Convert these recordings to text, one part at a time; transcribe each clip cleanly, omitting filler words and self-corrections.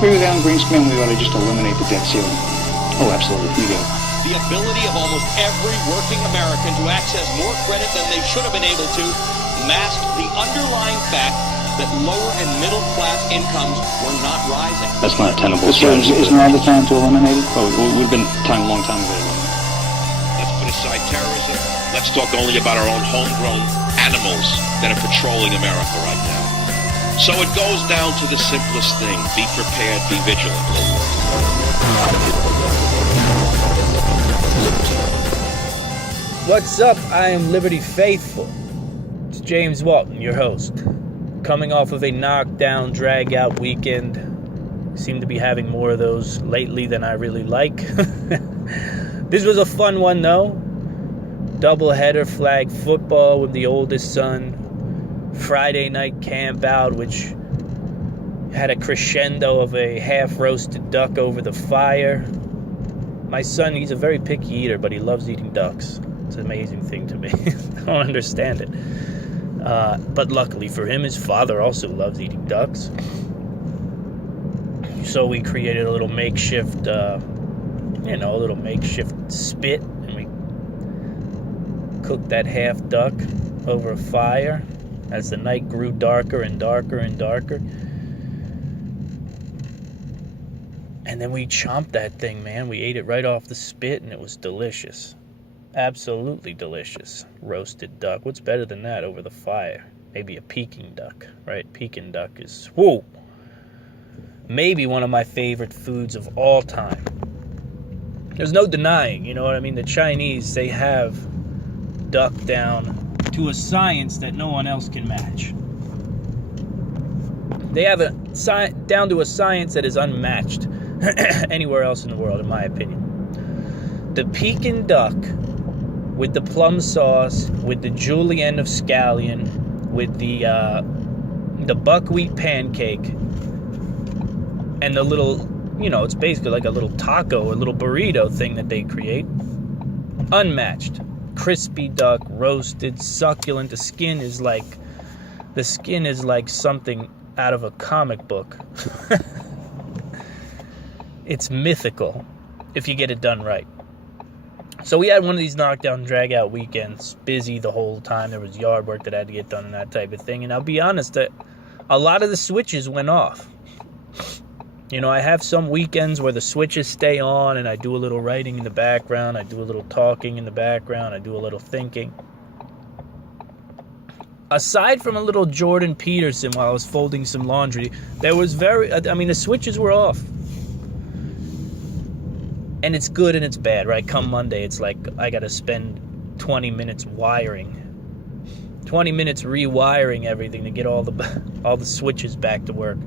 agree with Alan Greenspan. We ought to just eliminate the debt ceiling. Oh, absolutely. We do. The ability of almost every working American to access more credit than they should have been able to masked the underlying fact that lower and middle class incomes were not rising. That's not a tenable strategy. Isn't now the time to eliminate it? Oh, we've been a long time ago to eliminate it. Let's put aside terrorism. Let's talk only about our own homegrown animals that are patrolling America right now. So it goes down to the simplest thing. Be prepared, be vigilant. What's up? I am Liberty Faithful. It's James Walton, your host. Coming off of a knockdown, drag-out weekend. Seem to be having more of those lately than I really like. This was a fun one, though. Doubleheader flag football with the oldest son. Friday night camp out, which had a crescendo of a half-roasted duck over the fire. My son, he's a very picky eater, but he loves eating ducks. It's an amazing thing to me. I don't understand it. But luckily for him, his father also loves eating ducks. So we created a little makeshift, spit, and we cooked that half duck over a fire as the night grew darker and darker and darker. And then we chomped that thing, man. We ate it right off the spit, and it was delicious. Absolutely delicious. Roasted duck. What's better than that over the fire? Maybe a Peking duck, right? Peking duck is, whoa, maybe one of my favorite foods of all time. There's no denying, you know what I mean? The Chinese, they have duck down to a science that no one else can match. They have down to a science that is unmatched anywhere else in the world, in my opinion. The Peking duck with the plum sauce, with the julienne of scallion, with the buckwheat pancake, and the little, it's basically like a little taco or little burrito thing that they create. Unmatched. Crispy duck, roasted, succulent. The skin is like something out of a comic book. It's mythical if you get it done right. So we had one of these knockdown, drag-out weekends, busy the whole time. There was yard work that had to get done and that type of thing. And I'll be honest, that a lot of the switches went off. I have some weekends where the switches stay on and I do a little writing in the background. I do a little talking in the background. I do a little thinking. Aside from a little Jordan Peterson while I was folding some laundry, the switches were off. And it's good and it's bad, right? Come Monday, it's like I got to spend 20 minutes wiring. 20 minutes rewiring everything to get all the switches back to work.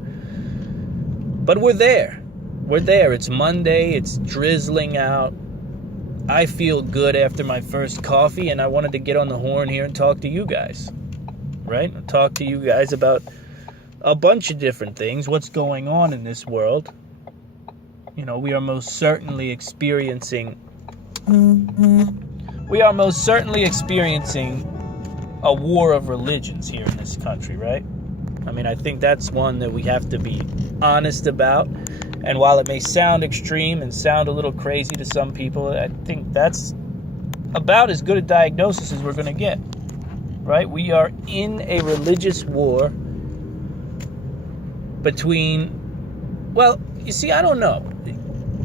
But we're there. We're there. It's Monday. It's drizzling out. I feel good after my first coffee, and I wanted to get on the horn here and talk to you guys. Right? Talk to you guys about a bunch of different things. What's going on in this world? We are most certainly experiencing a war of religions here in this country, right? I think that's one that we have to be honest about. And while it may sound extreme and sound a little crazy to some people, I think that's about as good a diagnosis as we're going to get, right? We are in a religious war between, I don't know.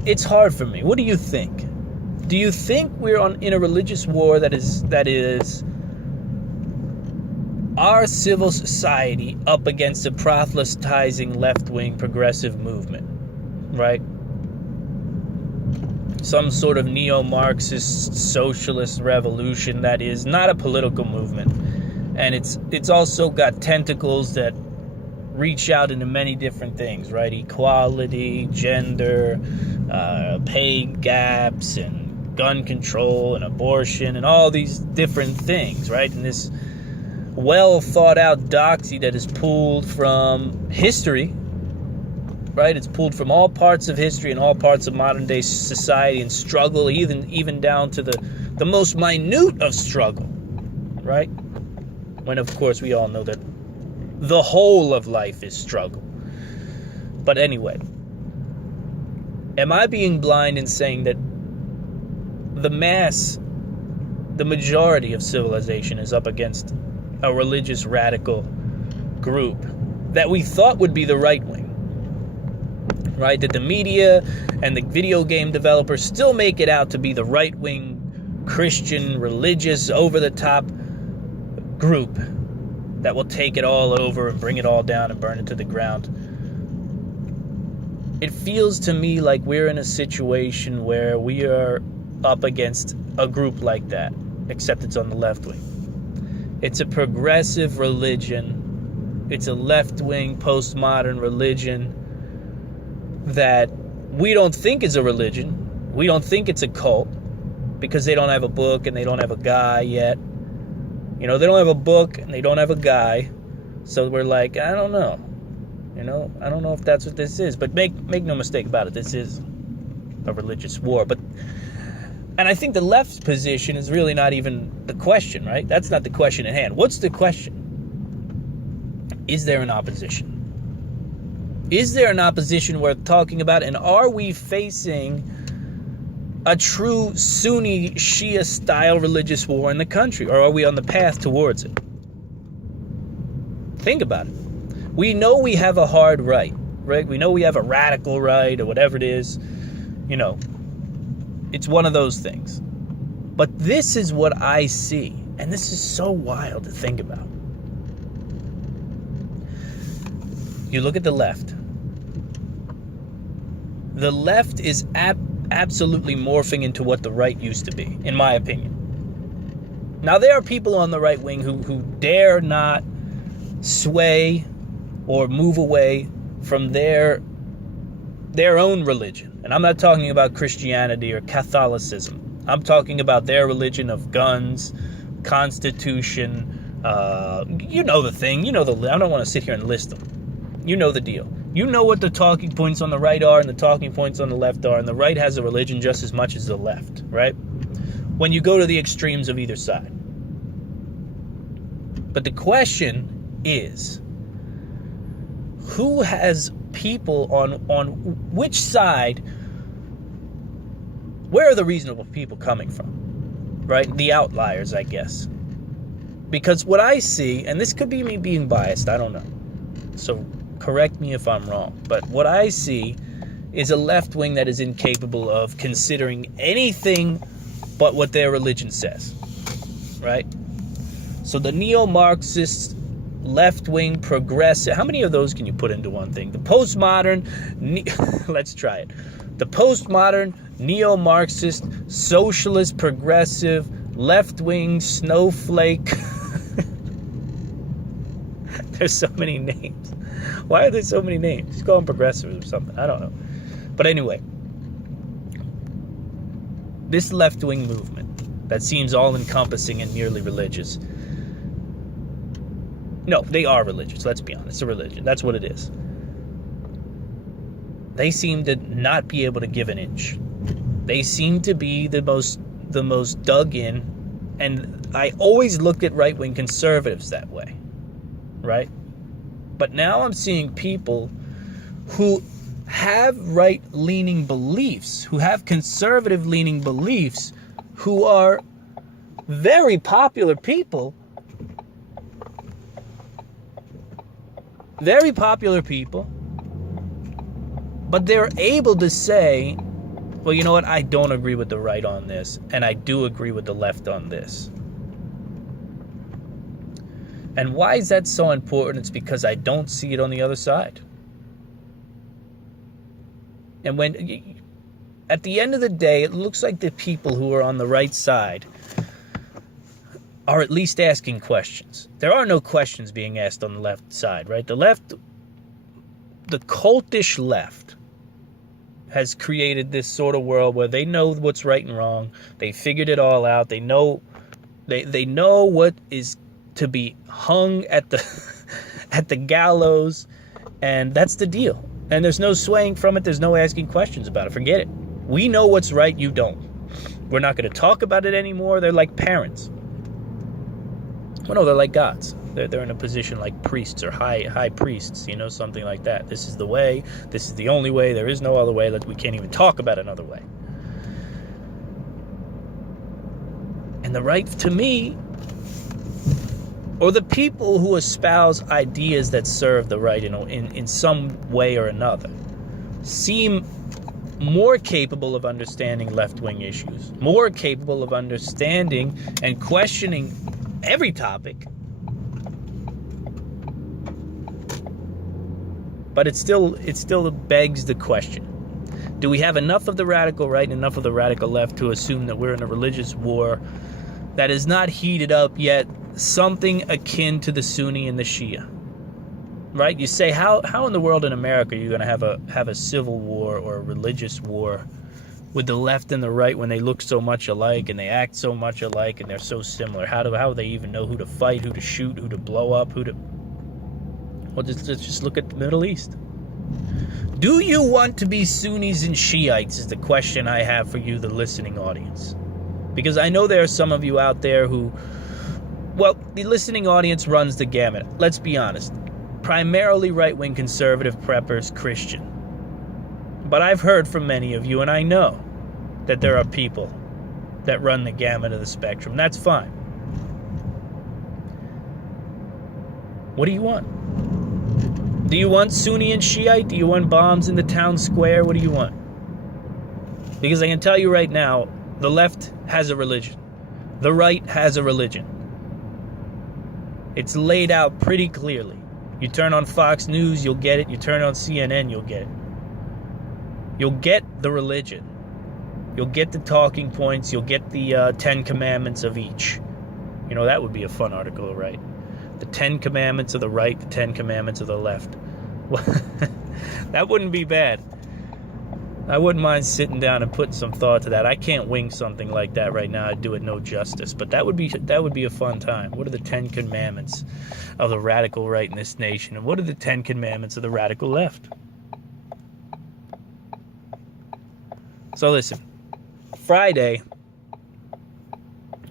It's hard for me. What do you think? Do you think we're in a religious war that is our civil society up against a proselytizing left-wing progressive movement, right? Some sort of neo-Marxist socialist revolution that is not a political movement, and it's also got tentacles that reach out into many different things, right? Equality, gender, pay gaps, and gun control, and abortion, and all these different things, right? And this well thought out doxy that is pulled from history, right? It's pulled from all parts of history and all parts of modern day society and struggle, even down to the most minute of struggle, right? When of course we all know that the whole of life is struggle. But anyway, Am I being blind in saying that the majority of civilization is up against a religious radical group that we thought would be the right wing? Right? That the media and the video game developers still make it out to be the right wing, Christian, religious, over-the-top group that will take it all over and bring it all down and burn it to the ground. It feels to me like we're in a situation where we are up against a group like that, except it's on the left wing. It's a progressive religion. It's a left-wing, postmodern religion that we don't think is a religion. We don't think it's a cult because they don't have a book and they don't have a guy yet. They don't have a book and they don't have a guy. So we're like, I don't know. I don't know if that's what this is. But make no mistake about it, this is a religious war. And I think the left's position is really not even the question, right? That's not the question at hand. What's the question? Is there an opposition? Is there an opposition worth talking about? And are we facing a true Sunni Shia style religious war in the country? Or are we on the path towards it? Think about it. We know we have a hard right? We know we have a radical right or whatever it is. It's one of those things. But this is what I see. And this is so wild to think about. You look at the left. The left is absolutely morphing into what the right used to be, in my opinion. Now, there are people on the right wing who dare not sway or move away from their own religion. And I'm not talking about Christianity or Catholicism. I'm talking about their religion of guns, Constitution, the thing. I don't want to sit here and list them. You know the deal. You know what the talking points on the right are and the talking points on the left are, and the right has a religion just as much as the left, right? When you go to the extremes of either side. But the question is, who has people on which side? Where are the reasonable people coming from? Right? The outliers, I guess. Because what I see, and this could be me being biased, I don't know. So correct me if I'm wrong. But what I see is a left wing that is incapable of considering anything but what their religion says. Right? So the neo-Marxist, left-wing, progressive, how many of those can you put into one thing? The postmodern, let's try it. The postmodern, neo-Marxist, socialist, progressive, left-wing, snowflake. There's so many names. Why are there so many names? Just call them progressives or something. I don't know. But anyway, this left-wing movement that seems all-encompassing and merely religious. No, they are religious. Let's be honest. It's a religion. That's what it is. They seem to not be able to give an inch. They seem to be the most dug in. And I always looked at right-wing conservatives that way. Right? But now I'm seeing people who have right-leaning beliefs, who have conservative-leaning beliefs, who are very popular people. Very popular people, but they're able to say, well, you know what, I don't agree with the right on this, and I do agree with the left on this. And why is that so important? It's because I don't see it on the other side. And when, at the end of the day, it looks like the people who are on the right side are at least asking questions. There are no questions being asked on the left side, right? The left, the cultish left, has created this sort of world where they know what's right and wrong. They figured it all out. They know what is to be hung at the gallows, and that's the deal. And there's no swaying from it. There's no asking questions about it. Forget it. We know what's right. You don't. We're not going to talk about it anymore. They're like parents. Well, no, they're like gods. They're in a position like priests or high priests, something like that. This is the way. This is the only way. There is no other way. We can't even talk about another way. And the right, to me, or the people who espouse ideas that serve the right in some way or another, seem more capable of understanding left-wing issues, more capable of understanding and questioning every topic. But it still begs the question: do we have enough of the radical right and enough of the radical left to assume that we're in a religious war that is not heated up yet, something akin to the Sunni and the Shia? Right? You say, how in the world in America are you going to have a civil war or a religious war with the left and the right when they look so much alike and they act so much alike and they're so similar? How do they even know who to fight, who to shoot, who to blow up, Well, just look at the Middle East. Do you want to be Sunnis and Shiites is the question I have for you, the listening audience. Because I know there are some of you out there who, well, the listening audience runs the gamut. Let's be honest. Primarily right-wing conservative preppers, Christian. But I've heard from many of you, and I know that there are people that run the gamut of the spectrum. That's fine. What do you want? Do you want Sunni and Shiite? Do you want bombs in the town square? What do you want? Because I can tell you right now, the left has a religion. The right has a religion. It's laid out pretty clearly. You turn on Fox News, you'll get it. You turn on CNN, you'll get it. You'll get the religion. You'll get the talking points. You'll get the 10 commandments of each. That would be a fun article to write. The 10 commandments of the right, the 10 commandments of the left. That wouldn't be bad. I wouldn't mind sitting down and putting some thought to that. I can't wing something like that right now. I'd do it no justice. But that would be a fun time. What are the 10 commandments of the radical right in this nation? And what are the 10 commandments of the radical left? So listen, Friday,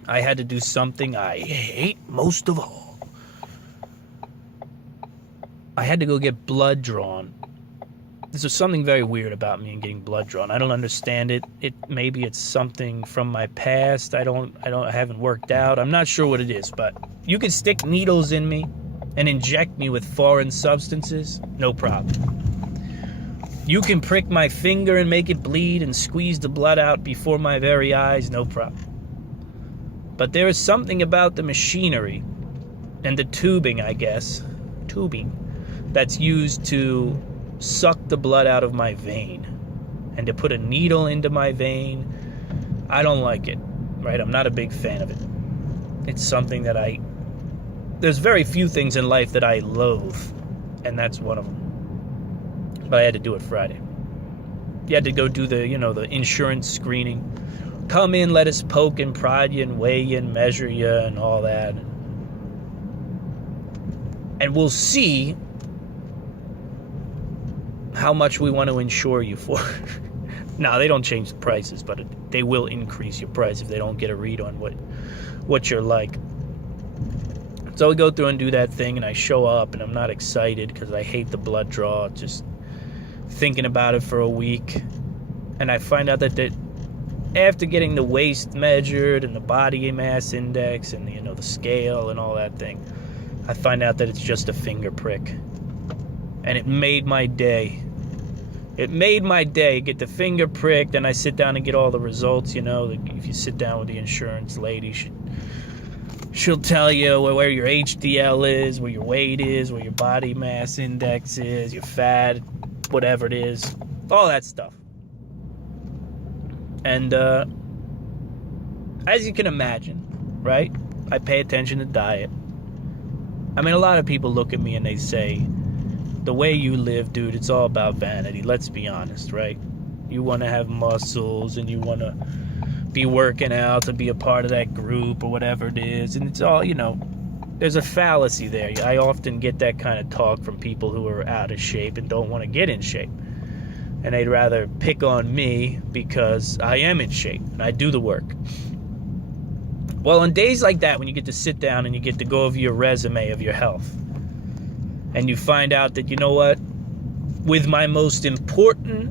I had to do something I hate most of all. I had to go get blood drawn. There's something very weird about me and getting blood drawn. I don't understand it. Maybe it's something from my past. I haven't worked out. I'm not sure what it is, but you can stick needles in me and inject me with foreign substances, no problem. You can prick my finger and make it bleed and squeeze the blood out before my very eyes, no problem. But there is something about the machinery and the tubing, that's used to suck the blood out of my vein and to put a needle into my vein. I don't like it, right? I'm not a big fan of it. It's something that there's very few things in life that I loathe, and that's one of them. But I had to do it Friday. You had to go do the insurance screening. Come in, let us poke and prod you and weigh you and measure you and all that. And we'll see how much we want to insure you for. Now, they don't change the prices, but they will increase your price if they don't get a read on what you're like. So we go through and do that thing, and I show up, and I'm not excited because I hate the blood draw, just thinking about it for a week. And I find out that after getting the waist measured and the body mass index and the scale and all that thing, I find out that it's just a finger prick. And it made my day. It made my day. Get the finger pricked, and I sit down and get all the results. If you sit down with the insurance lady, she'll tell you where your HDL is, where your weight is, where your body mass index is, your fat, whatever it is, all that stuff. And as you can imagine, right, I pay attention to diet. I mean, a lot of people look at me and they say, the way you live, dude, it's all about vanity. Let's be honest, right? You want to have muscles and you want to be working out to be a part of that group or whatever it is. And it's all, there's a fallacy there. I often get that kind of talk from people who are out of shape and don't want to get in shape. And they'd rather pick on me because I am in shape and I do the work. Well, on days like that, when you get to sit down and you get to go over your resume of your health, and you find out that, you know what, with my most important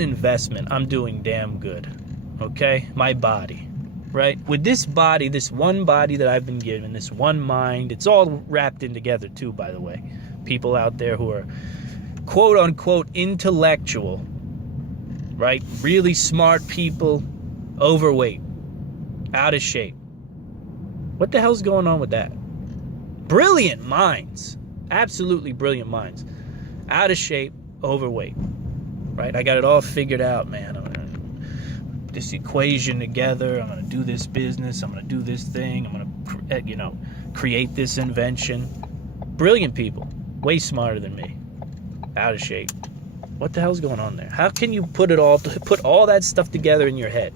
investment, I'm doing damn good. Okay? My body. Right? With this body, this one body that I've been given, this one mind, it's all wrapped in together too, by the way. People out there who are quote unquote intellectual, right? Really smart people, overweight, out of shape. What the hell's going on with that? Brilliant minds, absolutely brilliant minds, out of shape, overweight, right? I got it all figured out, man. I'm gonna this equation together. I'm gonna do this business. I'm gonna do this thing. I'm gonna, create this invention. Brilliant people, way smarter than me, out of shape. What the hell's going on there? How can you put all that stuff together in your head?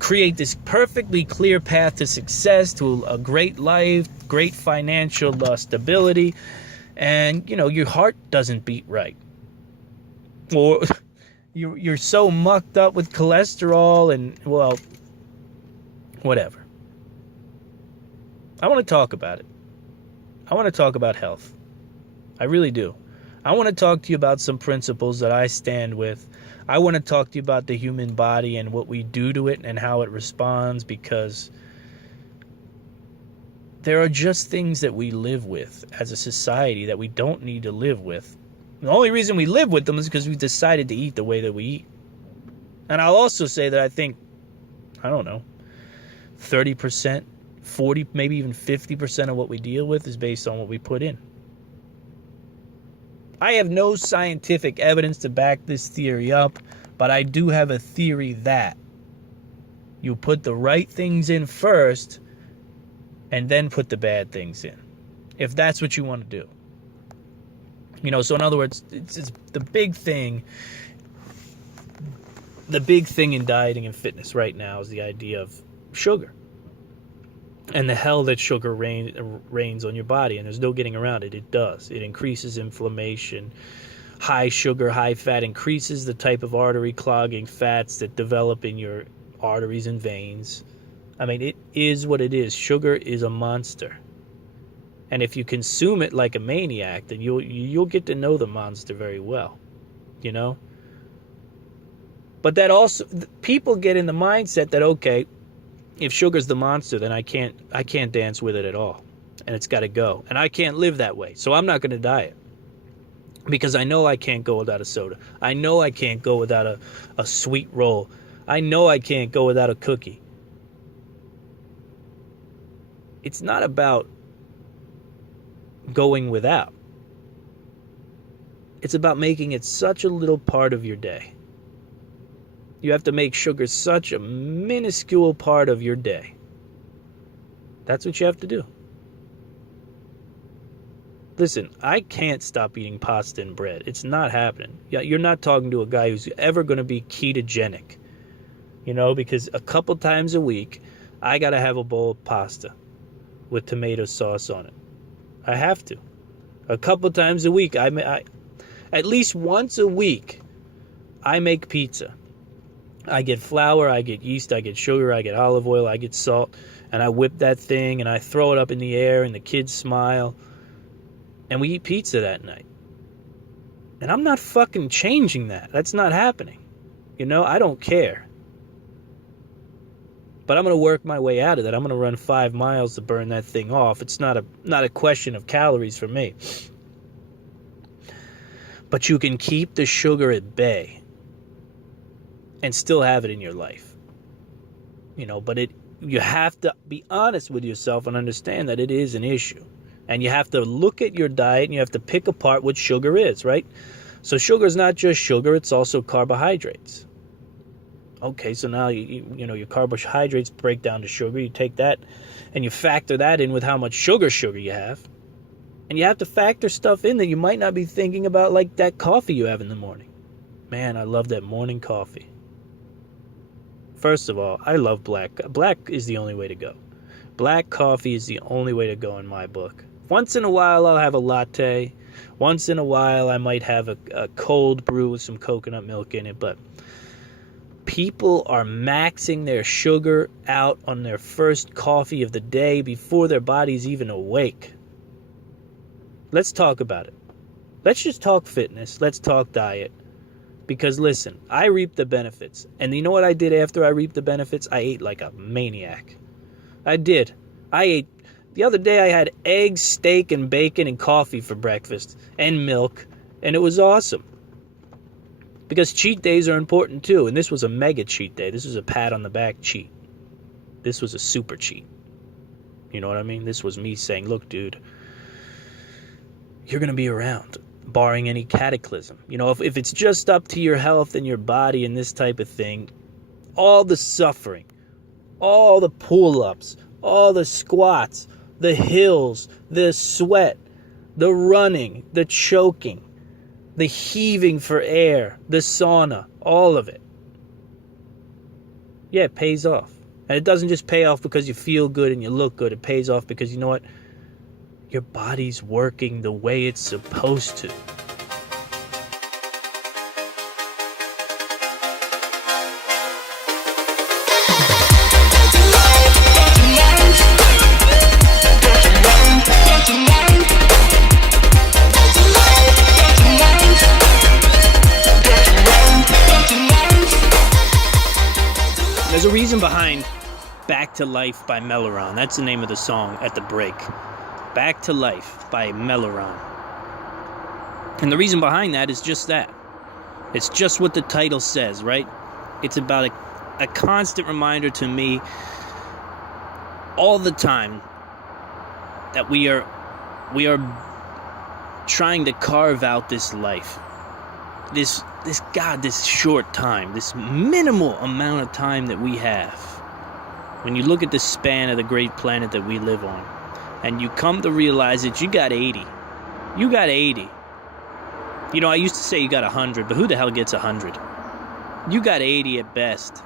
Create this perfectly clear path to success, to a great life, great financial stability, and your heart doesn't beat right, or you're so mucked up with cholesterol and, well, whatever. I want to talk about it. I want to talk about health. I really do. I want to talk to you about some principles that I stand with. I want to talk to you about the human body and what we do to it and how it responds, because there are just things that we live with as a society that we don't need to live with. The only reason we live with them is because we've decided to eat the way that we eat. And I'll also say that I think, 30%, 40, maybe even 50% of what we deal with is based on what we put in. I have no scientific evidence to back this theory up, but I do have a theory that you put the right things in first and then put the bad things in, if that's what you want to do. So in other words, it's the big thing in dieting and fitness right now is the idea of sugar and the hell that sugar reigns on your body, and there's no getting around it. It does. It increases inflammation. High sugar, high fat increases the type of artery clogging fats that develop in your arteries and veins. I mean, it is what it is. Sugar is a monster. And if you consume it like a maniac, then you'll get to know the monster very well, But that also, people get in the mindset that, okay, if sugar's the monster, then I can't dance with it at all, and it's got to go, and I can't live that way, so I'm not going to diet, because I know I can't go without a soda. I know I can't go without a sweet roll. I know I can't go without a cookie. It's not about going without. It's about making it such a little part of your day. You have to make sugar such a minuscule part of your day. That's what you have to do. Listen, I can't stop eating pasta and bread. It's not happening. You're not talking to a guy who's ever going to be ketogenic. Because a couple times a week, I got to have a bowl of pasta with tomato sauce on it. I have to. A couple times a week, I at least once a week, I make pizza. I get flour, I get yeast, I get sugar, I get olive oil, I get salt, and I whip that thing and I throw it up in the air and the kids smile, and we eat pizza that night. And I'm not fucking changing that. That's not happening. I don't care. But I'm going to work my way out of that. I'm going to run 5 miles to burn that thing off. It's not a question of calories for me. But you can keep the sugar at bay and still have it in your life. But you have to be honest with yourself and understand that it is an issue. And you have to look at your diet and you have to pick apart what sugar is, right? So sugar is not just sugar, it's also carbohydrates. Okay, so now your carbohydrates break down to sugar. You take that and you factor that in with how much sugar you have. And you have to factor stuff in that you might not be thinking about, like that coffee you have in the morning. Man, I love that morning coffee. First of all, I love black. Black is the only way to go. Black coffee is the only way to go in my book. Once in a while, I'll have a latte. Once in a while, I might have a cold brew with some coconut milk in it. But People are maxing their sugar out on their first coffee of the day before their body's even awake. Let's talk about it. Let's just talk fitness. Let's talk diet. Because listen, I reap the benefits. And you know what I did after I reaped the benefits? I ate like a maniac. I did. The other day I had eggs, steak, and bacon and coffee for breakfast. And milk. And it was awesome. Because cheat days are important too. And this was a mega cheat day. This was a pat on the back cheat. This was a super cheat. You know what I mean? This was me saying, look, dude, you're going to be around, barring any cataclysm. You know, if it's just up to your health and your body and this type of thing, all the suffering, all the pull-ups, all the squats, the hills, the sweat, the running, the choking, the heaving for air, the sauna, all of it. Yeah, it pays off. And it doesn't just pay off because you feel good and you look good. It pays off because, you know what? Your body's working the way it's supposed to. There's a reason behind Back to Life by Melloron. That's the name of the song at the break. Back to Life by Melloron. And the reason behind that is just that. It's just what the title says, right? It's about a constant reminder to me all the time that we are trying to carve out this life. This short time, this minimal amount of time that we have. When you look at the span of the great planet that we live on, and you come to realize that you got 80. You got 80. You know, I used to say you got 100, but who the hell gets 100? You got 80 at best.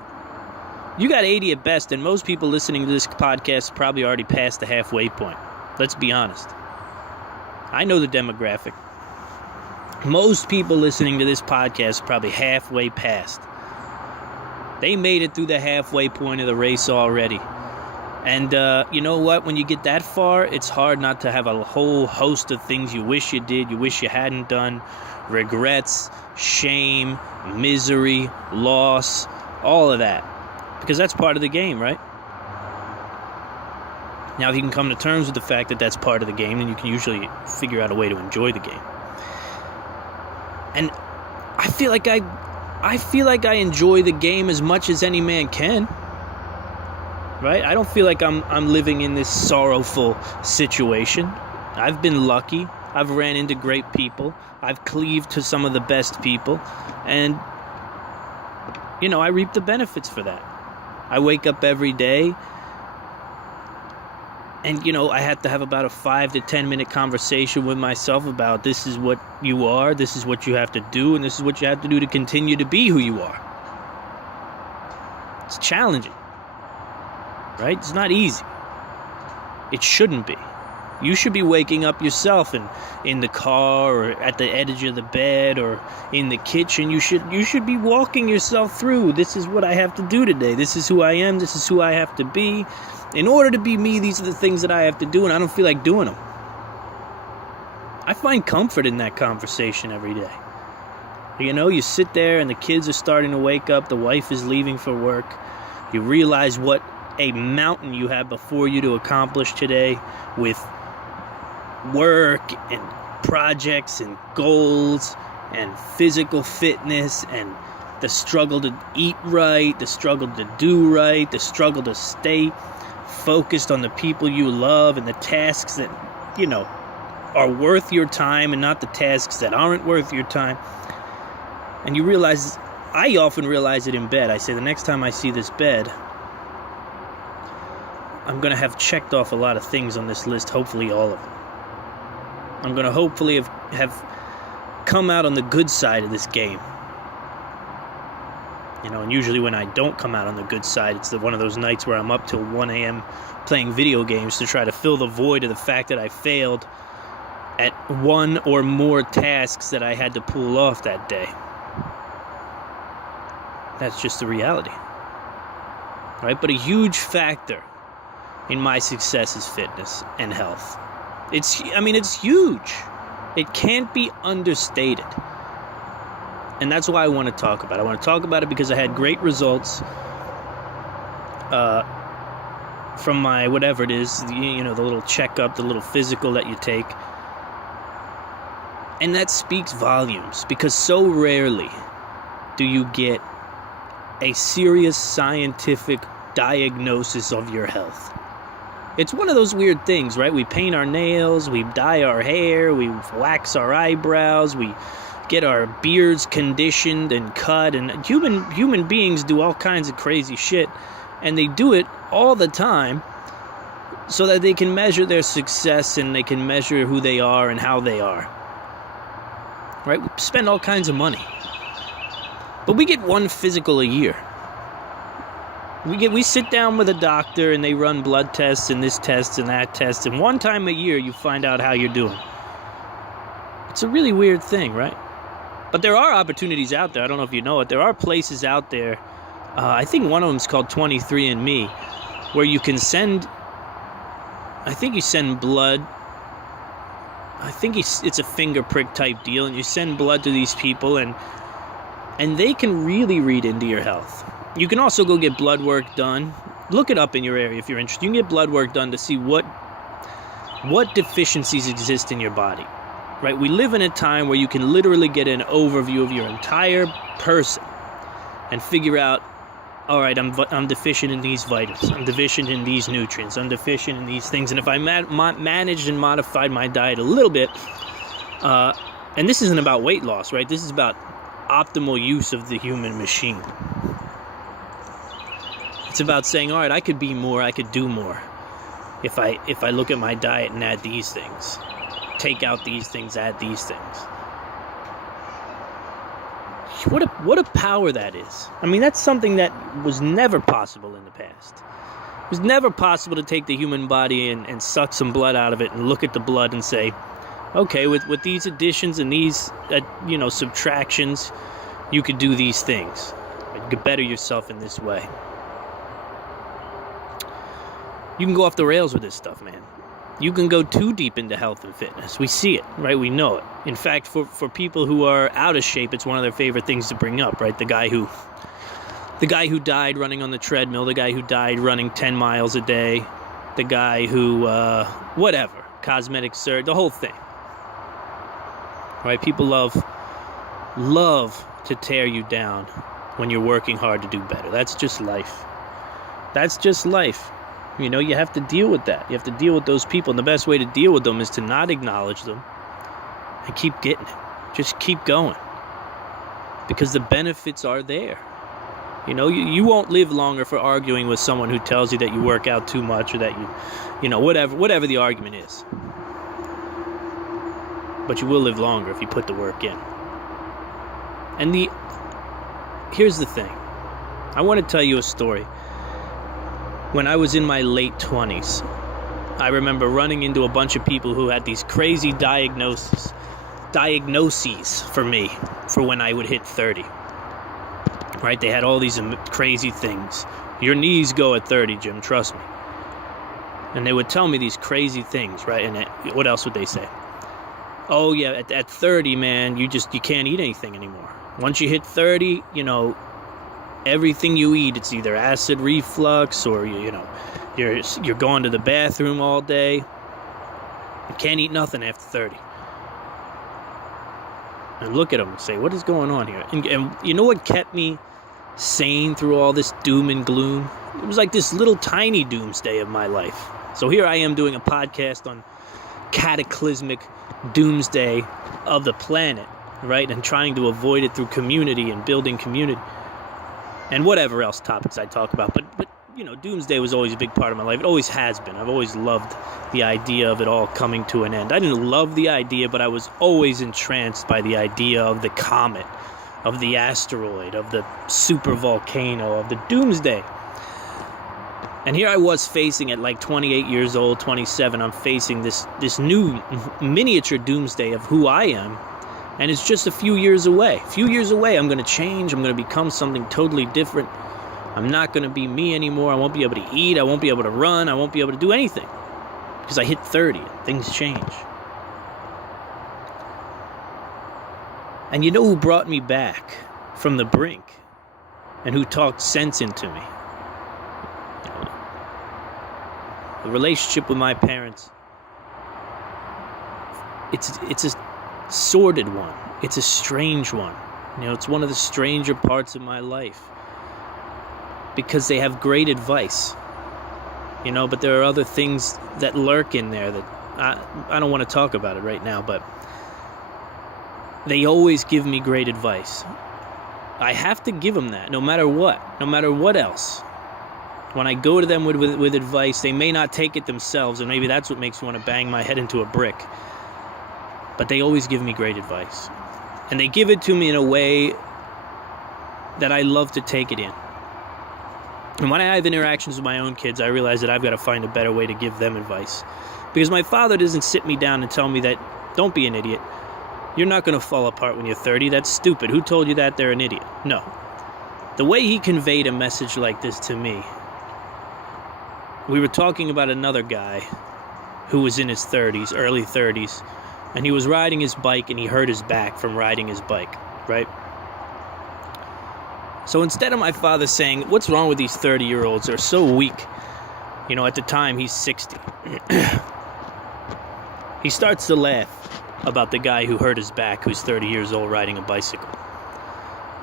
You got 80 at best, and most people listening to this podcast probably already passed the halfway point. Let's be honest. I know the demographic. Most people listening to this podcast probably halfway past. They made it through the halfway point of the race already. And you know what? When you get that far, it's hard not to have a whole host of things you wish you did, you wish you hadn't done. Regrets, shame, misery, loss, all of that. Because that's part of the game, right? Now, if you can come to terms with the fact that that's part of the game, then you can usually figure out a way to enjoy the game. And I feel like I enjoy the game as much as any man can. Right? I don't feel like I'm living in this sorrowful situation. I've been lucky. I've ran into great people. I've cleaved to some of the best people. And, you know, I reap the benefits for that. I wake up every day and, you know, I have to have about a 5 to 10 minute conversation with myself about this is what you are, this is what you have to do, and this is what you have to do to continue to be who you are. It's challenging. Right? It's not easy. It shouldn't be. You should be waking up yourself in the car or at the edge of the bed or in the kitchen. You should be walking yourself through. This is what I have to do today. This is who I am. This is who I have to be. In order to be me, these are the things that I have to do, and I don't feel like doing them. I find comfort in that conversation every day. You know, you sit there and the kids are starting to wake up. The wife is leaving for work. You realize what a mountain you have before you to accomplish today with work and projects and goals and physical fitness and the struggle to eat right, the struggle to do right, the struggle to stay focused on the people you love and the tasks that, you know, are worth your time and not the tasks that aren't worth your time. And you realize, I often realize it in bed. I say the next time I see this bed, I'm going to have checked off a lot of things on this list, hopefully all of them. I'm going to hopefully have come out on the good side of this game. You know, and usually when I don't come out on the good side, it's one of those nights where I'm up till 1 a.m. playing video games to try to fill the void of the fact that I failed at one or more tasks that I had to pull off that day. That's just the reality. Right? But a huge factor in my success is fitness and health. It's huge. It can't be understated. And that's why I want to talk about it. I want to talk about it because I had great results from my whatever it is, the little checkup, the little physical that you take. And that speaks volumes, because so rarely do you get a serious scientific diagnosis of your health. It's one of those weird things, right? We paint our nails, we dye our hair, we wax our eyebrows, we get our beards conditioned and cut, and human beings do all kinds of crazy shit, and they do it all the time so that they can measure their success and they can measure who they are and how they are. Right? We spend all kinds of money. But we get one physical a year. We sit down with a doctor and they run blood tests and this test and that test, and one time a year you find out how you're doing. It's a really weird thing, right? But there are opportunities out there. I don't know if you know it. There are places out there. I think one of them is called 23andMe, where you can send. I think you send blood. I think it's a finger prick type deal, and you send blood to these people, and they can really read into your health. You can also go get blood work done. Look it up in your area if you're interested. You can get blood work done to see what deficiencies exist in your body. Right? We live in a time where you can literally get an overview of your entire person and figure out, all right, I'm deficient in these vitamins, I'm deficient in these nutrients, I'm deficient in these things, and if I managed and modified my diet a little bit, and this isn't about weight loss, right? This is about optimal use of the human machine. It's about saying, all right, I could be more, I could do more if I look at my diet and add these things. Take out these things, add these things. What a power that is. I mean, that's something that was never possible in the past. It was never possible to take the human body and suck some blood out of it and look at the blood and say, okay, with these additions and these subtractions, you could do these things. You could better yourself in this way. You can go off the rails with this stuff, man. You can go too deep into health and fitness. We see it, right? We know it. In fact, for people who are out of shape, it's one of their favorite things to bring up, right? The guy who died running on the treadmill, the guy who died running 10 miles a day, the guy who, cosmetic surgery, the whole thing. Right? People love to tear you down when you're working hard to do better. That's just life. That's just life. You have to deal with that. You have to deal with those people. And the best way to deal with them is to not acknowledge them and keep getting it. Just keep going. Because the benefits are there. You won't live longer for arguing with someone who tells you that you work out too much or that whatever the argument is. But you will live longer if you put the work in. And here's the thing. I want to tell you a story. When I was in my late 20s, I remember running into a bunch of people who had these crazy diagnoses for me for when I would hit 30. Right? They had all these crazy things. Your knees go at 30, Jim, trust me. And they would tell me these crazy things, right? And what else would they say? Oh, yeah, at 30, man, you can't eat anything anymore. Once you hit 30, everything you eat, it's either acid reflux or you're going to the bathroom all day. You can't eat nothing after 30. And look at them and say, what is going on here? And you know what kept me sane through all this doom and gloom? It was like this little tiny doomsday of my life. So here I am doing a podcast on cataclysmic doomsday of the planet, right? And trying to avoid it through community and building community. And whatever else topics I talk about. But doomsday was always a big part of my life. It always has been. I've always loved the idea of it all coming to an end. I didn't love the idea, but I was always entranced by the idea of the comet, of the asteroid, of the super volcano, of the doomsday. And here I was facing at like 28 years old, 27, I'm facing this new miniature doomsday of who I am And it's just a few years away. A few years away, I'm going to change. I'm going to become something totally different. I'm not going to be me anymore. I won't be able to eat. I won't be able to run. I won't be able to do anything. Because I hit 30 and things change. And you know who brought me back from the brink? And who talked sense into me? The relationship with my parents, it's a sordid one. It's a strange one. It's one of the stranger parts of my life. Because they have great advice. But there are other things that lurk in there that I don't want to talk about it right now, but they always give me great advice. I have to give them that, no matter what else. When I go to them with advice, they may not take it themselves, and maybe that's what makes me want to bang my head into a brick. But they always give me great advice. And they give it to me in a way that I love to take it in. And when I have interactions with my own kids, I realize that I've got to find a better way to give them advice. Because my father doesn't sit me down and tell me that, don't be an idiot. You're not going to fall apart when you're 30. That's stupid. Who told you that? They're an idiot. No. The way he conveyed a message like this to me, we were talking about another guy who was in his 30s, early 30s, and he was riding his bike and he hurt his back from riding his bike, right? So instead of my father saying, what's wrong with these 30-year-olds? They're so weak. At the time, he's 60. He starts to laugh about the guy who hurt his back, who's 30 years old, riding a bicycle.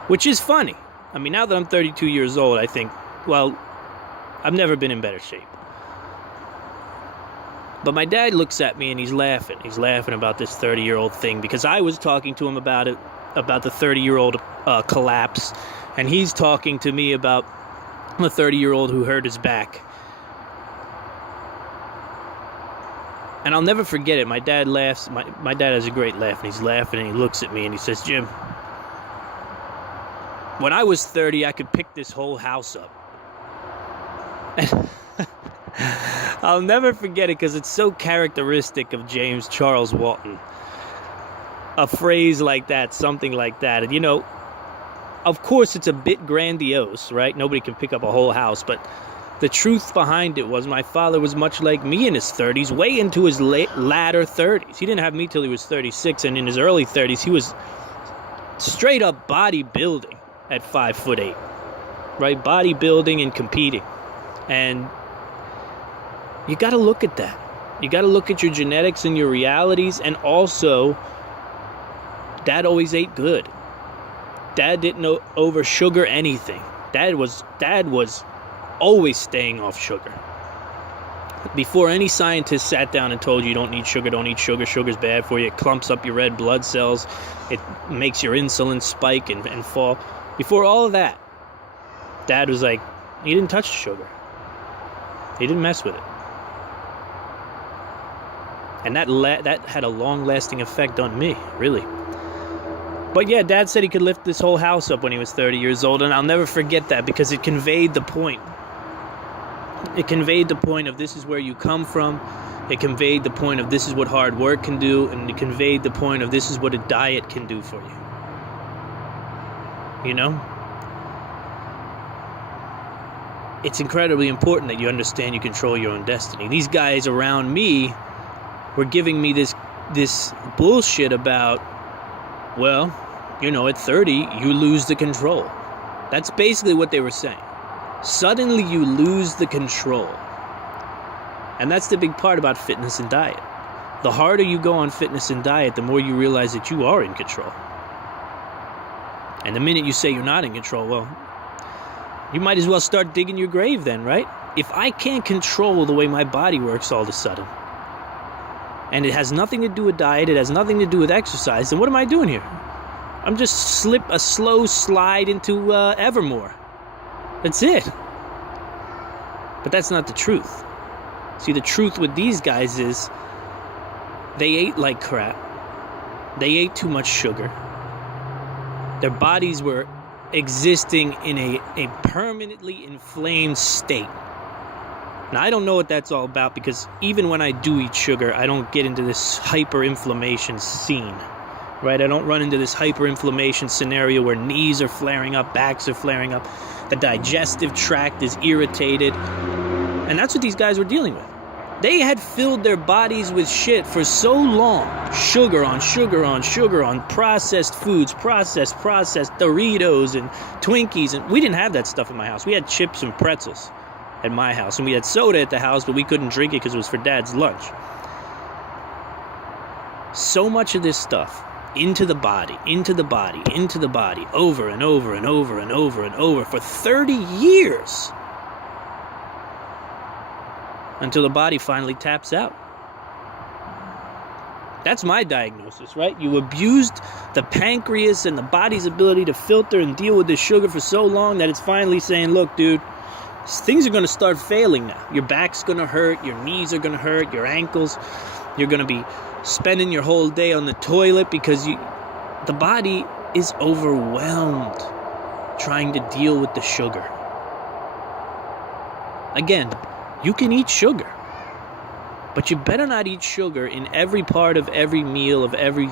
Which is funny. I mean, now that I'm 32 years old, I think, well, I've never been in better shape. But my dad looks at me and he's laughing. He's laughing about this 30-year-old thing because I was talking to him about it, about the 30-year-old collapse. And he's talking to me about the 30-year-old who hurt his back. And I'll never forget it. My dad laughs. My dad has a great laugh. And he's laughing and he looks at me and he says, Jim, when I was 30, I could pick this whole house up. And I'll never forget it because it's so characteristic of James Charles Walton. A phrase like that, something like that. And of course, it's a bit grandiose, right? Nobody can pick up a whole house. But the truth behind it was my father was much like me in his 30s, way into his latter 30s. He didn't have me till he was 36. And in his early 30s, he was straight up bodybuilding at 5'8", right? Bodybuilding and competing. And you got to look at that. You got to look at your genetics and your realities. And also, Dad always ate good. Dad didn't over sugar anything. Dad was always staying off sugar. Before any scientist sat down and told you don't need sugar, don't eat sugar, sugar's bad for you, it clumps up your red blood cells, it makes your insulin spike and fall. Before all of that, Dad was like, he didn't touch sugar. He didn't mess with it. And that had a long-lasting effect on me, really. But yeah, Dad said he could lift this whole house up when he was 30 years old, and I'll never forget that because it conveyed the point. It conveyed the point of this is where you come from. It conveyed the point of this is what hard work can do, and it conveyed the point of this is what a diet can do for you. It's incredibly important that you understand you control your own destiny. These guys around me were giving me this bullshit about, well, at 30, you lose the control. That's basically what they were saying. Suddenly you lose the control. And that's the big part about fitness and diet. The harder you go on fitness and diet, the more you realize that you are in control. And the minute you say you're not in control, well, you might as well start digging your grave then, right? If I can't control the way my body works all of a sudden, and it has nothing to do with diet, it has nothing to do with exercise, then what am I doing here? I'm just a slow slide into Evermore. That's it. But that's not the truth. See, the truth with these guys is they ate like crap. They ate too much sugar. Their bodies were existing in a permanently inflamed state. Now, I don't know what that's all about because even when I do eat sugar, I don't get into this hyperinflammation scene. right? I don't run into this hyperinflammation scenario where knees are flaring up, backs are flaring up, the digestive tract is irritated. And that's what these guys were dealing with. They had filled their bodies with shit for so long. Sugar on sugar on sugar on processed foods, processed Doritos and Twinkies. And we didn't have that stuff in my house. We had chips and pretzels at my house. And we had soda at the house, but we couldn't drink it because it was for Dad's lunch. So much of this stuff into the body, over and over and over and over and over for 30 years. Until the body finally taps out. That's my diagnosis, right? You abused the pancreas and the body's ability to filter and deal with the sugar for so long that it's finally saying, look, dude, things are going to start failing now. Your back's going to hurt, your knees are going to hurt, your ankles. You're going to be spending your whole day on the toilet because the body is overwhelmed trying to deal with the sugar. Again, you can eat sugar, but you better not eat sugar in every part of every meal of every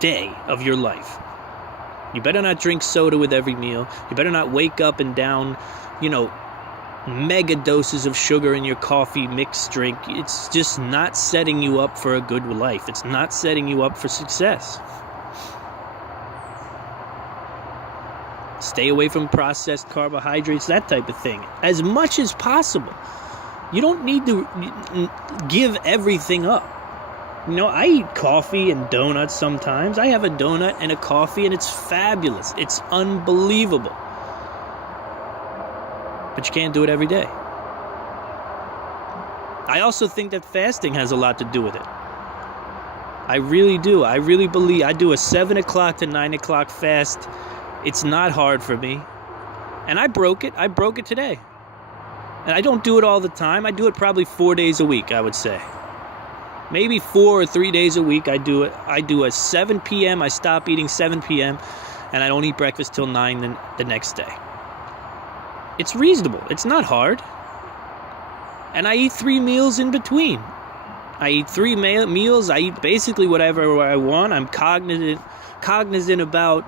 day of your life. You better not drink soda with every meal. You better not wake up and down, mega doses of sugar in your coffee mixed drink. It's just not setting you up for a good life. It's not setting you up for success. Stay away from processed carbohydrates, that type of thing, as much as possible. You don't need to give everything up. I eat coffee and donuts sometimes. I have a donut and a coffee, and it's fabulous. It's unbelievable. But you can't do it every day. I also think that fasting has a lot to do with it. I really do. I really believe. I do a 7 o'clock to 9 o'clock fast. It's not hard for me. And I broke it. I broke it today. And I don't do it all the time. I do it probably 4 days a week, I would say. Maybe 4 or 3 days a week I do it. I do a 7 p.m. I stop eating 7 p.m. and I don't eat breakfast till 9 the next day. It's reasonable. It's not hard. And I eat 3 meals in between. I eat 3 meals. I eat basically whatever I want. I'm cognizant about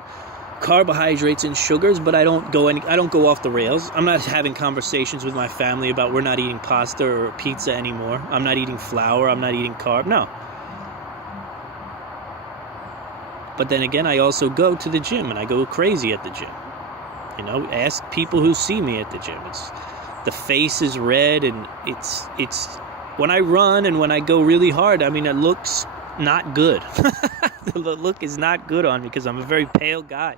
carbohydrates and sugars, but I don't go off the rails. I'm not having conversations with my family about we're not eating pasta or pizza anymore. I'm not eating flour. I'm not eating carb. No. But then again, I also go to the gym and I go crazy at the gym. Ask people who see me at the gym. The face is red and it's when I run and when I go really hard, it looks not good. The look is not good on me because I'm a very pale guy.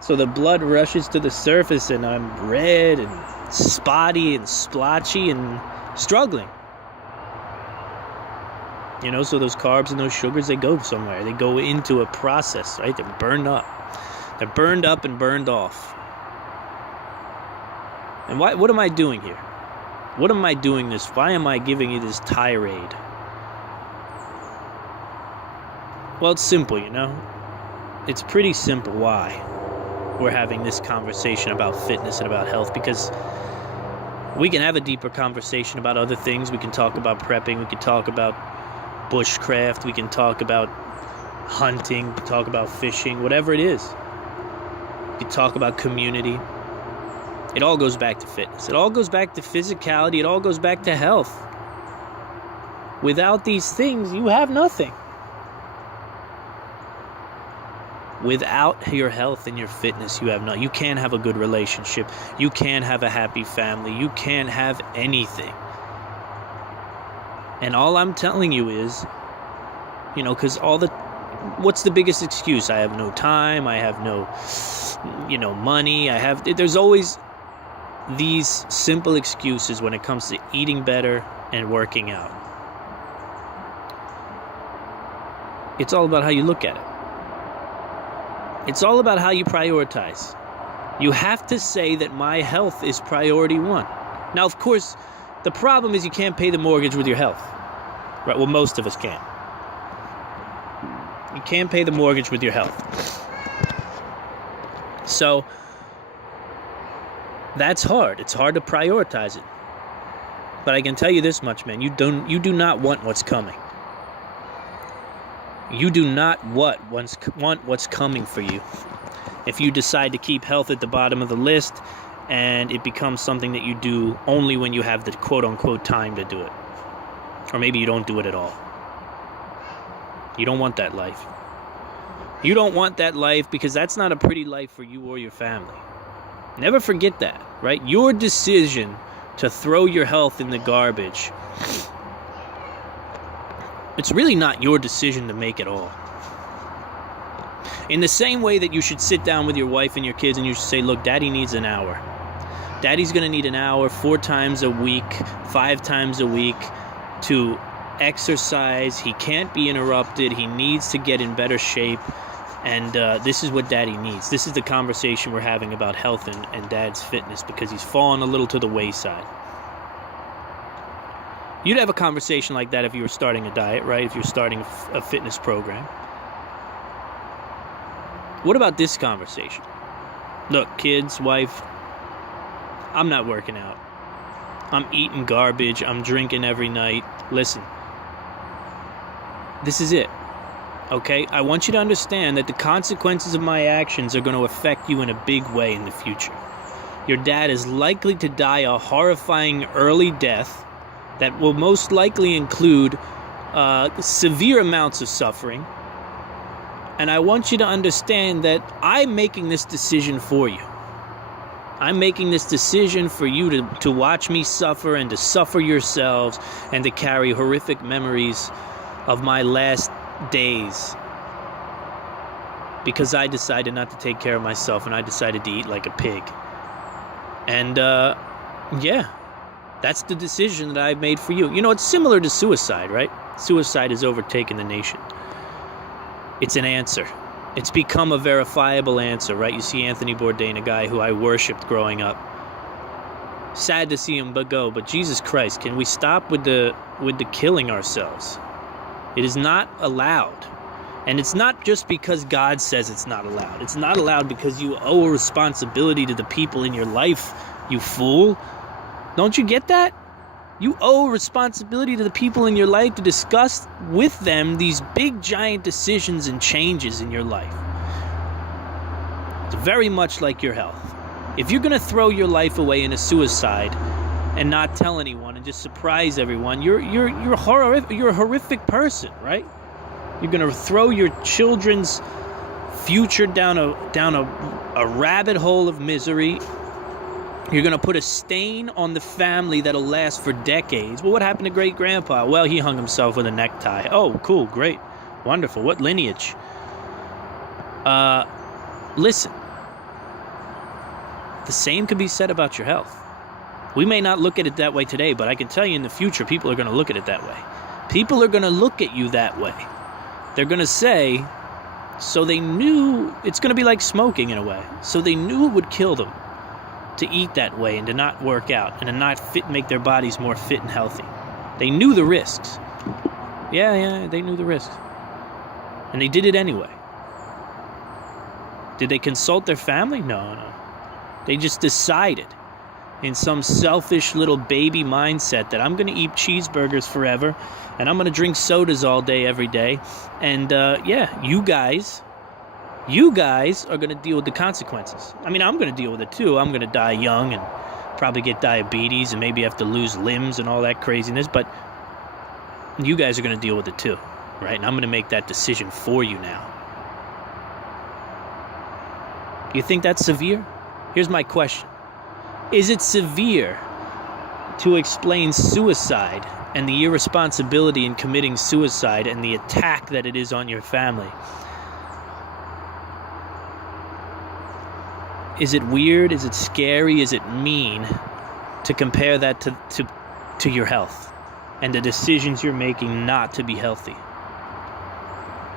So the blood rushes to the surface and I'm red and spotty and splotchy and struggling. So those carbs and those sugars, they go somewhere. They go into a process, right? They're burned up. They're burned up and burned off. And what am I doing here? What am I doing this? Why am I giving you this tirade? Well, it's simple, It's pretty simple why we're having this conversation about fitness and about health, because we can have a deeper conversation about other things. We can talk about prepping. We can talk about bushcraft. We can talk about hunting. We can talk about fishing, whatever it is. We can talk about community. It all goes back to fitness. It all goes back to physicality. It all goes back to health. Without these things, you have nothing. Without your health and your fitness, you have nothing. You can't have a good relationship. You can't have a happy family. You can't have anything. And all I'm telling you is, because what's the biggest excuse? I have no time. I have no, money. There's always these simple excuses when it comes to eating better and working out. It's all about how you look at it. It's all about how you prioritize. You have to say that my health is priority 1. Now, of course, the problem is you can't pay the mortgage with your health. Right? Well, most of us can't. You can't pay the mortgage with your health. So, that's hard. It's hard to prioritize it. But I can tell you this much, man. You do not want what's coming. You do not want what's coming for you. If you decide to keep health at the bottom of the list and it becomes something that you do only when you have the quote-unquote time to do it. Or maybe you don't do it at all. You don't want that life. You don't want that life because that's not a pretty life for you or your family. Never forget that, right? Your decision to throw your health in the garbage, it's really not your decision to make at all. In the same way that you should sit down with your wife and your kids and you should say, look, Daddy needs an hour. Daddy's going to need an hour 4 times a week, 5 times a week to exercise. He can't be interrupted. He needs to get in better shape. And this is what Daddy needs. This is the conversation we're having about health and Dad's fitness because he's fallen a little to the wayside. You'd have a conversation like that if you were starting a diet, right? If you're starting a fitness program. What about this conversation? Look, kids, wife, I'm not working out. I'm eating garbage. I'm drinking every night. Listen, this is it. Okay? I want you to understand that the consequences of my actions are going to affect you in a big way in the future. Your dad is likely to die a horrifying early death that will most likely include severe amounts of suffering. And I want you to understand that I'm making this decision for you. I'm making this decision for you to watch me suffer and to suffer yourselves and to carry horrific memories of my last days. Because I decided not to take care of myself and I decided to eat like a pig. And, yeah, that's the decision that I made for you. You know, it's similar to suicide, right? Suicide has overtaken the nation. It's an answer. It's become a verifiable answer, right? You see Anthony Bourdain, a guy who I worshipped growing up. Sad to see him go, but Jesus Christ, can we stop with the killing ourselves? It is not allowed. And it's not just because God says it's not allowed. It's not allowed because you owe a responsibility to the people in your life, you fool. Don't you get that? You owe a responsibility to the people in your life to discuss with them these big, giant decisions and changes in your life. It's very much like your health. If you're going to throw your life away in a suicide and not tell anyone and just surprise everyone, you're a horrific person, right? You're going to throw your children's future down a rabbit hole of misery. You're going to put a stain on the family that'll last for decades. Well, what happened to great-grandpa? Well, he hung himself with a necktie. Oh, cool, great, wonderful. What lineage? Listen. The same can be said about your health. We may not look at it that way today, but I can tell you in the future, people are going to look at it that way. People are going to look at you that way. They're going to say, so they knew, it's going to be like smoking in a way. So they knew it would kill them to eat that way and to not work out and to not make their bodies more fit and healthy. They knew the risks. Yeah, they knew the risks. And they did it anyway. Did they consult their family? No. They just decided in some selfish little baby mindset that I'm going to eat cheeseburgers forever and I'm going to drink sodas all day, every day. And you guys are going to deal with the consequences. I mean, I'm going to deal with it too. I'm going to die young and probably get diabetes and maybe have to lose limbs and all that craziness. But you guys are going to deal with it too, right? And I'm going to make that decision for you now. You think that's severe? Here's my question. Is it severe to explain suicide and the irresponsibility in committing suicide and the attack that it is on your family? Is it weird? Is it scary? Is it mean to compare that to your health and the decisions you're making not to be healthy?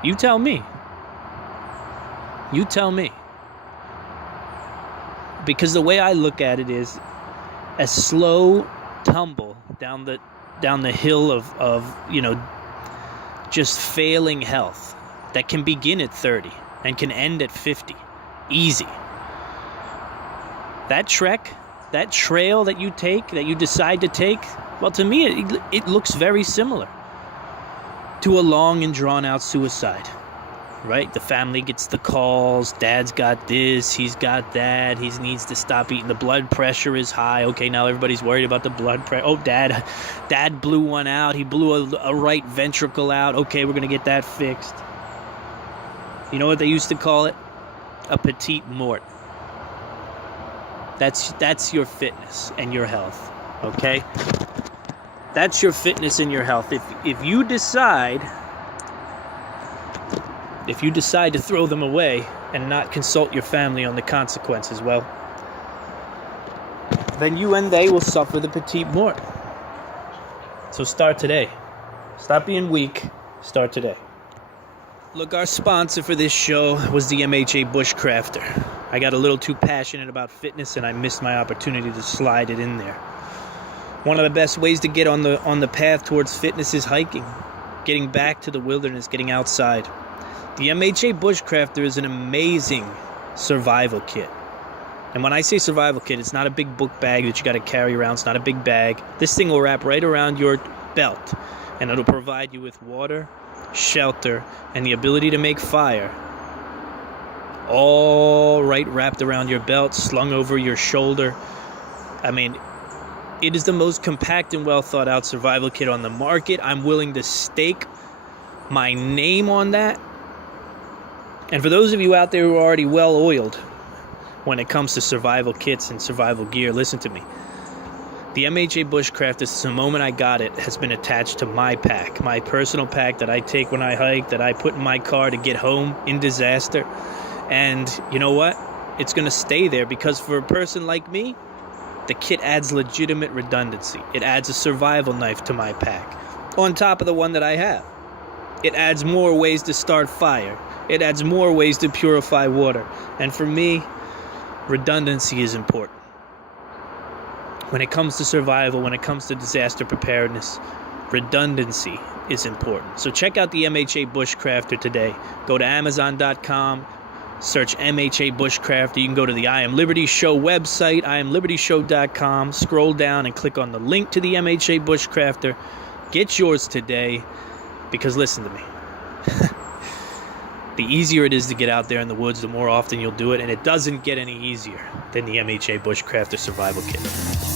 You tell me. You tell me. Because the way I look at it is a slow tumble down the hill of just failing health that can begin at 30 and can end at 50. Easy. That trek, that trail that you take, that you decide to take, well, to me, it looks very similar to a long and drawn-out suicide, right? The family gets the calls, dad's got this, he's got that, he needs to stop eating, the blood pressure is high. Okay, now everybody's worried about the blood pressure. Oh, dad blew one out, he blew a right ventricle out. Okay, we're going to get that fixed. You know what they used to call it? A petite mort. That's your fitness and your health, okay? That's your fitness and your health. If you decide to throw them away and not consult your family on the consequences, well, then you and they will suffer the petite mort. So start today. Stop being weak. Start today. Look, our sponsor for this show was the MHA Bushcrafter. I got a little too passionate about fitness and I missed my opportunity to slide it in there. One of the best ways to get on the path towards fitness is hiking, getting back to the wilderness, getting outside. The MHA Bushcrafter is an amazing survival kit. And when I say survival kit, it's not a big book bag that you got to carry around. It's not a big bag. This thing will wrap right around your belt, and it'll provide you with water, shelter, and the ability to make fire. All right wrapped around your belt, slung over your shoulder. I mean, it is the most compact and well thought out survival kit on the market. I'm willing to stake my name on that. And for those of you out there who are already well oiled when it comes to survival kits and survival gear, listen to me. The MHA Bushcrafter, since the moment I got it, has been attached to my pack, my personal pack that I take when I hike, that I put in my car to get home in disaster. And you know what? It's going to stay there because for a person like me, the kit adds legitimate redundancy. It adds a survival knife to my pack on top of the one that I have. It adds more ways to start fire. It adds more ways to purify water. And for me, redundancy is important. When it comes to survival, when it comes to disaster preparedness, redundancy is important. So check out the MHA Bushcrafter today. Go to Amazon.com, search MHA Bushcrafter. You can go to the I Am Liberty Show website, IamLibertyShow.com. Scroll down and click on the link to the MHA Bushcrafter. Get yours today, because listen to me. The easier it is to get out there in the woods, the more often you'll do it, and it doesn't get any easier than the MHA Bushcrafter Survival Kit.